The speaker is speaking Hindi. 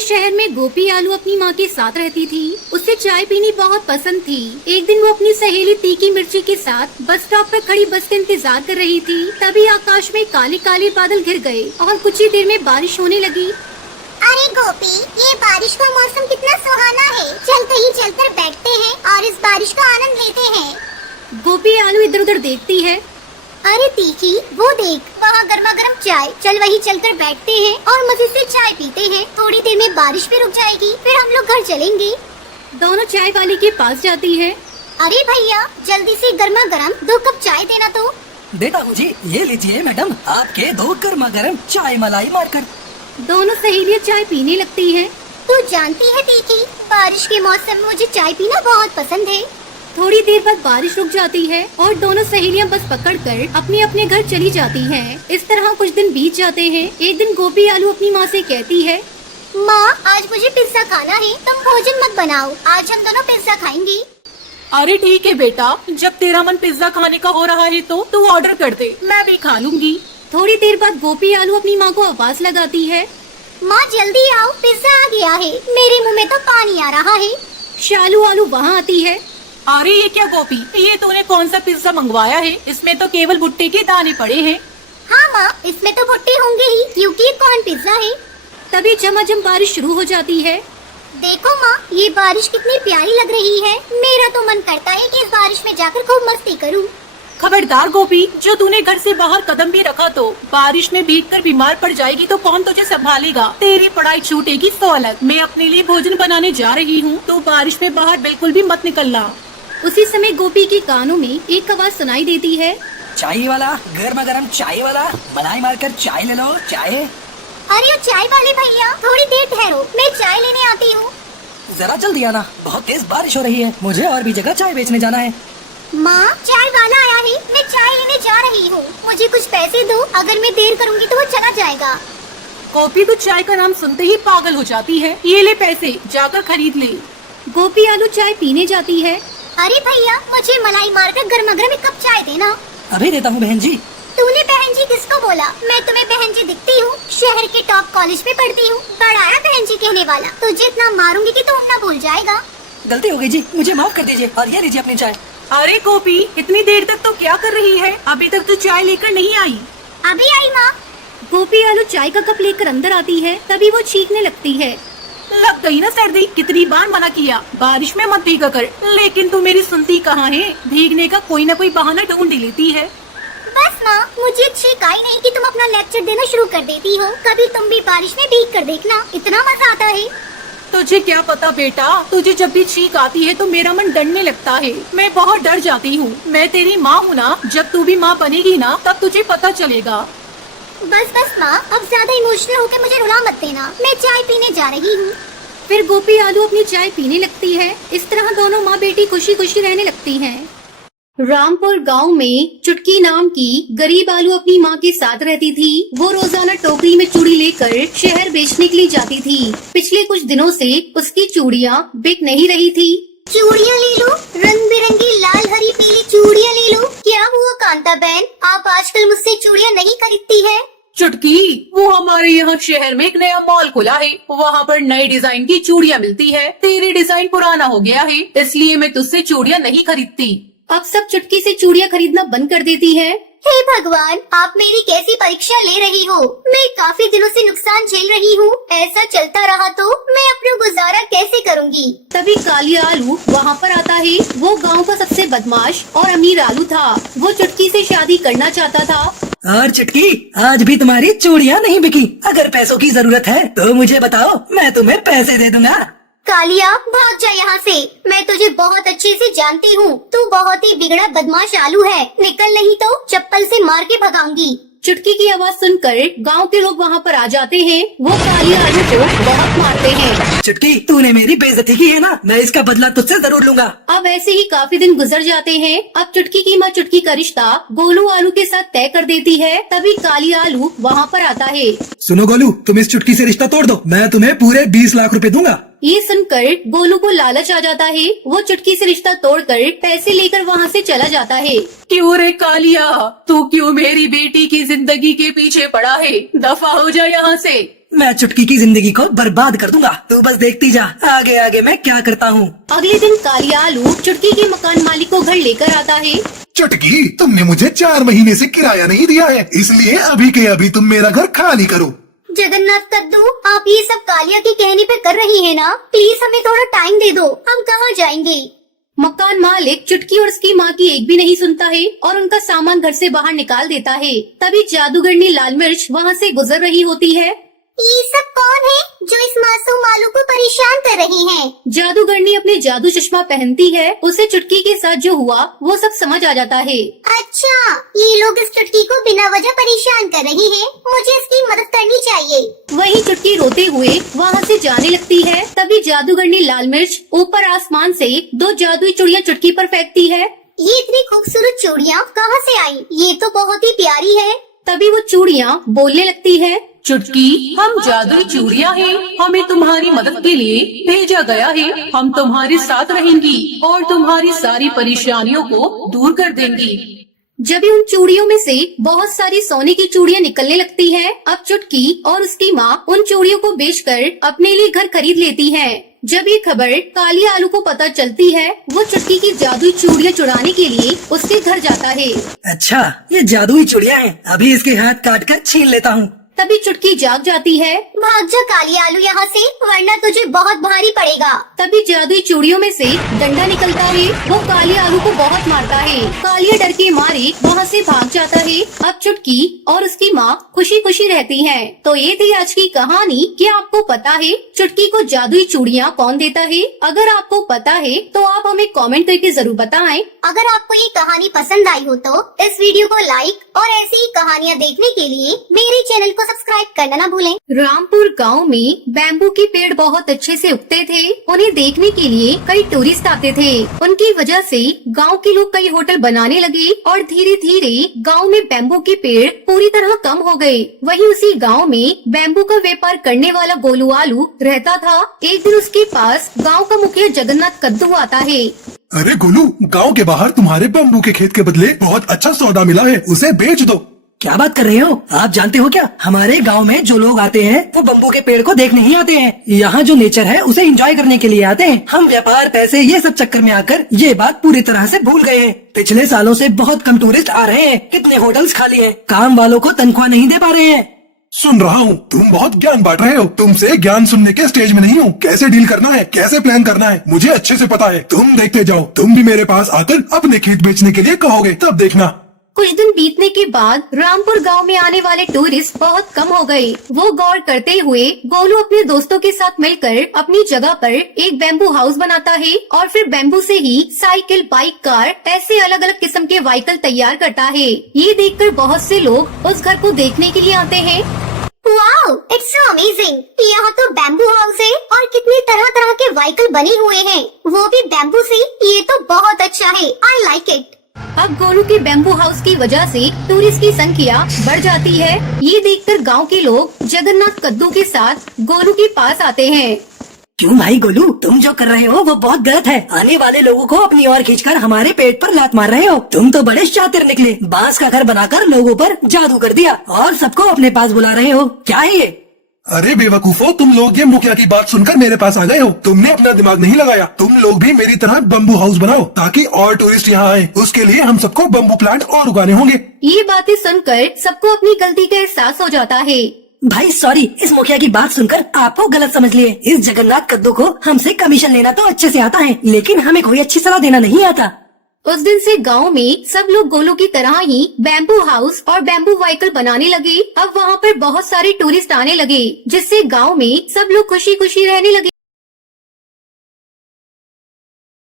हमारे शहर में गोपी आलू अपनी माँ के साथ रहती थी। उसे चाय पीनी बहुत पसंद थी। एक दिन वो अपनी सहेली तीखी मिर्ची के साथ बस स्टॉप पर खड़ी बस का इंतजार कर रही थी। तभी आकाश में काले काले बादल घिर गए और कुछ ही देर में बारिश होने लगी। अरे गोपी, ये बारिश का मौसम कितना सुहाना है। चल कहीं चलकर बैठते हैं और इस बारिश का आनंद लेते हैं। गोपी आलू इधर उधर देखती है। अरे तीखी, वो देख, वहाँ गर्मा गर्म चाय। चल वहीं चलकर बैठते हैं और मजे से चाय पीते हैं। थोड़ी देर में बारिश भी रुक जाएगी, फिर हम लोग घर चलेंगे। दोनों चाय वाले के पास जाती है। अरे भैया, जल्दी से गर्मा गर्म 2 कप चाय देना तो। देता हूँ जी, ये लीजिए मैडम, आपके 2 गर्मा गर्म चाय मलाई मारकर। दोनों सहेलियां चाय पीने लगती हैं। तू जानती है तीखी, बारिश के मौसम में मुझे चाय पीना बहुत पसंद है। थोड़ी देर बाद बारिश रुक जाती है और दोनों सहेलियां बस पकड़कर अपने अपने घर चली जाती हैं। इस तरह कुछ दिन बीत जाते हैं। एक दिन गोपी आलू अपनी माँ से कहती है, माँ, आज मुझे पिज्जा खाना है, तुम भोजन मत बनाओ, आज हम दोनों पिज्जा खाएंगे। अरे ठीक है बेटा, जब तेरा मन पिज्जा खाने का हो रहा है तो तू ऑर्डर कर दे, मैं भी खा लूंगी। थोड़ी देर बाद गोपी आलू अपनी माँ को आवाज लगाती है, माँ जल्दी आओ, पिज्जा आ गया है। मेरे मुंह में तो पानी आ रहा है। शालू आलू वहाँ आती है। अरे ये क्या गोपी, ये तूने कौन सा पिज्जा मंगवाया है? इसमें तो केवल भुट्टे के दाने पड़े हैं। हाँ माँ, इसमें तो भुट्टे होंगे ही, क्योंकि ये कॉर्न पिज्जा है। तभी झमाझम बारिश शुरू हो जाती है। देखो माँ, ये बारिश कितनी प्यारी लग रही है। मेरा तो मन करता है कि इस बारिश में जाकर खूब मस्ती करूँ। खबरदार गोपी, जो तूने घर से बाहर कदम भी रखा तो बारिश में भीगकर बीमार पड़ जाएगी तो कौन तुझे संभालेगा? तेरी पढ़ाई छूटेगी तो अलग। मैं अपने लिए भोजन बनाने जा रही हूँ, तो बारिश में बाहर बिल्कुल भी मत निकलना। उसी समय गोपी के कानों में एक आवाज सुनाई देती है, चाय वाला, गर्मा गर्म चाय वाला, मलाई मारकर चाय ले लो, चाय। अरे चाय वाले भैया, थोड़ी देर ठहरो, मैं चाय लेने आती हूँ। जरा जल्दी आना, बहुत तेज बारिश हो रही है, मुझे और भी जगह चाय बेचने जाना है। माँ, चाय वाला आया है, मैं चाय लेने जा रही हूँ। मुझे कुछ पैसे दो, अगर मैं देर करूँगी तो वो चला जाएगा। गोपी तो चाय का नाम सुनते ही पागल हो जाती है। ये ले पैसे, जाकर खरीद ले। गोपी आलू चाय पीने जाती है। अरे भैया, मुझे मलाई मारकर गर्मा गर्म 1 कप चाय देना। अभी देता हूँ बहन जी। तूने बहन जी किसको बोला? मैं तुम्हें बहन जी दिखती हूँ? शहर के टॉप कॉलेज में पढ़ती हूँ, बड़ा है बहन जी कहने वाला। तुझे इतना मारूंगी कि तू ना भूल जाएगा। गलती हो गई जी, मुझे माफ कर दीजिए और ये लीजिए अपनी चाय। अरे गोपी, इतनी देर तक तो क्या कर रही है? अभी तक तू चाय लेकर नहीं आई। अभी आई माँ। गोपी आलू चाय का कप लेकर अंदर आती है। तभी वो चीखने लगती है, लग गई ना सर्दी, कितनी बार मना किया बारिश में मत भीगा कर, लेकिन तू मेरी सुनती कहाँ है? भीगने का कोई न कोई बहाना ढूंढ लेती है। बस माँ, मुझे छींक आई नहीं कि तुम अपना लेक्चर देना शुरू कर देती हो। कभी तुम भी बारिश में भीग कर देखना, इतना मजा आता है। तुझे क्या पता बेटा, तुझे जब भी छींक आती है तो मेरा मन डरने लगता है। मैं बहुत डर जाती हूँ। मैं तेरी माँ हूँ ना, जब तू भी माँ बनेगी ना तब तुझे पता चलेगा। बस बस माँ, अब ज्यादा इमोशनल होकर मुझे रुला मत देना। मैं चाय पीने जा रही हूँ। फिर गोपी आलू अपनी चाय पीने लगती है। इस तरह दोनों माँ बेटी खुशी खुशी रहने लगती हैं। रामपुर गांव में चुटकी नाम की गरीब आलू अपनी माँ के साथ रहती थी। वो रोजाना टोकरी में चूड़ी लेकर शहर बेचने के लिए जाती थी। पिछले कुछ दिनों से उसकी चूड़ियाँ बिक नहीं रही थी। चूड़ियाँ ले लो, रंग बिरंगी लाल हरी पीली चूड़ियाँ ले लो। क्या हुआ कांता बहन, आप आजकल मुझसे चूड़ियाँ नहीं खरीदती है? चुटकी, वो हमारे यहाँ शहर में एक नया मॉल खुला है, वहाँ पर नए डिजाइन की चूड़ियाँ मिलती है। तेरी डिजाइन पुराना हो गया है, इसलिए मैं तुझसे चूड़ियाँ नहीं खरीदती। अब सब चुटकी से चूड़ियाँ खरीदना बंद कर देती है। हे भगवान, आप मेरी कैसी परीक्षा ले रही हो? मैं काफी दिनों से नुकसान झेल रही हूँ। ऐसा चलता रहा तो मैं अपना गुजारा कैसे करूँगी? तभी कालिया आलू वहाँ पर आता है। वो गांव का सबसे बदमाश और अमीर आलू था। वो चुटकी से शादी करना चाहता था। और चुटकी, आज भी तुम्हारी चूड़ियाँ नहीं बिकी। अगर पैसों की जरूरत है तो मुझे बताओ, मैं तुम्हें पैसे दे दूंगा। कालिया, भाग जा यहाँ से। मैं तुझे बहुत अच्छे से जानती हूँ। तू बहुत ही बिगड़ा बदमाश आलू है। निकल नहीं तो चप्पल से मार के भगाऊंगी। चुटकी की आवाज सुनकर गांव के लोग वहाँ पर आ जाते हैं। वो कालिया आलू को बहुत मारते हैं। चुटकी, तूने मेरी बेइज्जती की है ना, मैं इसका बदला तुझसे जरूर लूंगा। अब ऐसे ही काफी दिन गुजर जाते हैं। अब चुटकी की माँ चुटकी का रिश्ता गोलू आलू के साथ तय कर देती है। तभी कालिया आलू वहाँ पर आता है। सुनो गोलू, तुम इस चुटकी से रिश्ता तोड़ दो, मैं तुम्हें पूरे 20 लाख रुपए दूंगा। ये सुनकर गोलू को लालच आ जाता है। वो चुटकी से रिश्ता तोड़कर पैसे लेकर वहाँ से चला जाता है। क्यों रे कालिया, तू क्यों मेरी बेटी की जिंदगी के पीछे पड़ा है? दफा हो जा यहाँ से। मैं चुटकी की जिंदगी को बर्बाद कर दूंगा। तू बस देखती जा आगे आगे मैं क्या करता हूँ। अगले दिन कालिया आलू चुटकी के मकान मालिक को घर लेकर आता है। चुटकी, तुमने मुझे 4 महीने से किराया नहीं दिया है, इसलिए अभी के अभी तुम मेरा घर खाली करो। जगन्नाथ कद्दू, आप ये सब कालिया के कहने पे कर रही है ना? प्लीज हमें थोड़ा टाइम दे दो, हम कहाँ जाएंगे? मकान मालिक चुटकी और उसकी माँ की एक भी नहीं सुनता है और उनका सामान घर से बाहर निकाल देता है। तभी जादूगरनी लाल मिर्च वहाँ से गुजर रही होती है। ये सब कौन है जो इस मासूम आलू को परेशान कर रही हैं? जादूगरनी अपने जादू चश्मा पहनती है। उसे चुटकी के साथ जो हुआ वो सब समझ आ जाता है। अच्छा, ये लोग इस चुटकी को बिना वजह परेशान कर रही हैं। मुझे इसकी मदद करनी चाहिए। वही चुटकी रोते हुए वहाँ से जाने लगती है। तभी जादूगरनी लाल मिर्च ऊपर आसमान से 2 जादुई चूड़ियाँ चुटकी पर फेंकती है। ये इतनी खूबसूरत चूड़ियाँ कहाँ से आई? ये तो बहुत ही प्यारी है। तभी वो चूड़ियाँ बोलने लगती है। चुटकी, हम जादुई चूड़ियाँ हैं, हमें तुम्हारी मदद के लिए भेजा गया है। हम तुम्हारे साथ रहेंगी और तुम्हारी सारी परेशानियों को दूर कर देंगी। जब उन चूड़ियों में से बहुत सारी सोने की चूड़ियाँ निकलने लगती हैं। अब चुटकी और उसकी माँ उन चूड़ियों को बेचकर अपने लिए घर खरीद लेती है। जब ये खबर कालिया आलू को पता चलती है, वो चुटकी की जादुई चूड़ियाँ चुराने के लिए उसके घर जाता है। अच्छा, ये जादुई चूड़ियाँ हैं, अभी इसके हाथ काट कर छीन लेता हूँ। तभी चुटकी जाग जाती है। भाग जा कालिया आलू यहाँ से, वरना तुझे बहुत भारी पड़ेगा। तभी जादुई चूड़ियों में से डंडा निकलता है। वो कालिया आलू को बहुत मारता है। कालिया डर के मारे वहाँ से भाग जाता है। अब चुटकी और उसकी माँ खुशी खुशी रहती हैं। तो ये थी आज की कहानी। क्या आपको पता है चुटकी को जादुई चूड़ियाँ कौन देता है? अगर आपको पता है तो आप हमें कॉमेंट करके जरूर बताएं। अगर आपको ये कहानी पसंद आई हो तो इस वीडियो को लाइक और ऐसी ही कहानियाँ देखने के लिए मेरे चैनल को सब्सक्राइब करना ना भूलें। रामपुर गांव में बैम्बू के पेड़ बहुत अच्छे से उगते थे। उन्हें देखने के लिए कई टूरिस्ट आते थे। उनकी वजह से गांव के लोग कई होटल बनाने लगे और धीरे धीरे गांव में बैम्बू के पेड़ पूरी तरह कम हो गए। वहीं उसी गांव में बैम्बू का व्यापार करने वाला गोलू आलू रहता था। एक दिन उसके पास गांव का मुखिया जगन्नाथ कद्दू आता है। अरे गोलू, गांव के बाहर तुम्हारे बम्बू के खेत के बदले बहुत अच्छा सौदा मिला है, उसे बेच दो। क्या बात कर रहे हो? आप जानते हो क्या, हमारे गांव में जो लोग आते हैं वो बम्बू के पेड़ को देखने ही आते हैं। यहाँ जो नेचर है उसे एंजॉय करने के लिए आते हैं। हम व्यापार, पैसे, ये सब चक्कर में आकर ये बात पूरी तरह से भूल गए हैं। पिछले सालों से बहुत कम टूरिस्ट आ रहे हैं। कितने होटल्स खाली हैं। काम वालों को तनख्वाह नहीं दे पा रहे हैं। सुन रहा हूँ, तुम बहुत ज्ञान बांट रहे हो। तुमसे ज्ञान सुनने के स्टेज में नहीं हूँ। कैसे डील करना है, कैसे प्लान करना है, मुझे अच्छे से पता है। तुम देखते जाओ, तुम भी मेरे पास आकर अपने खेत बेचने के लिए कहोगे, तब देखना। कुछ दिन बीतने के बाद रामपुर गांव में आने वाले टूरिस्ट बहुत कम हो गए। वो गौर करते हुए गोलू अपने दोस्तों के साथ मिलकर अपनी जगह पर एक बैम्बू हाउस बनाता है और फिर बैम्बू से ही साइकिल, बाइक, कार ऐसे अलग अलग किस्म के व्हीकल तैयार करता है। ये देखकर बहुत से लोग उस घर को देखने के लिए आते हैं। Wow, it's so amazing. यहाँ तो बैम्बू हाउस है और कितने तरह तरह के व्हीकल बने हुए हैं, वो भी बैम्बू से। ये तो बहुत अच्छा है, आई लाइक इट। अब गोलू के बैम्बू हाउस की वजह से टूरिस्ट की संख्या बढ़ जाती है। ये देखकर गांव के लोग जगन्नाथ कद्दू के साथ गोलू के पास आते हैं। क्यों भाई गोलू, तुम जो कर रहे हो वो बहुत गलत है। आने वाले लोगों को अपनी ओर खींचकर हमारे पेट पर लात मार रहे हो। तुम तो बड़े शातिर निकले। बांस का घर बनाकर लोगों पर जादू कर दिया और सबको अपने पास बुला रहे हो। क्या है ये? अरे बेवकूफो, तुम लोग ये मुखिया की बात सुनकर मेरे पास आ गए हो। तुमने अपना दिमाग नहीं लगाया। तुम लोग भी मेरी तरह बम्बू हाउस बनाओ ताकि और टूरिस्ट यहाँ आए। उसके लिए हम सबको बम्बू प्लांट और उगाने होंगे। ये बातें सुनकर सबको अपनी गलती का एहसास हो जाता है। भाई सॉरी, इस मुखिया की बात सुनकर आपको गलत समझ लिए। इस जगन्नाथ कद्दू को हमसे कमीशन लेना तो अच्छे से आता है, लेकिन हमें कोई अच्छी सलाह देना नहीं आता। उस दिन से गांव में सब लोग गोलू की तरह ही बैम्बू हाउस और बैम्बू व्हीकल बनाने लगे। अब वहाँ पर बहुत सारे टूरिस्ट आने लगे, जिससे गांव में सब लोग खुशी खुशी रहने लगे।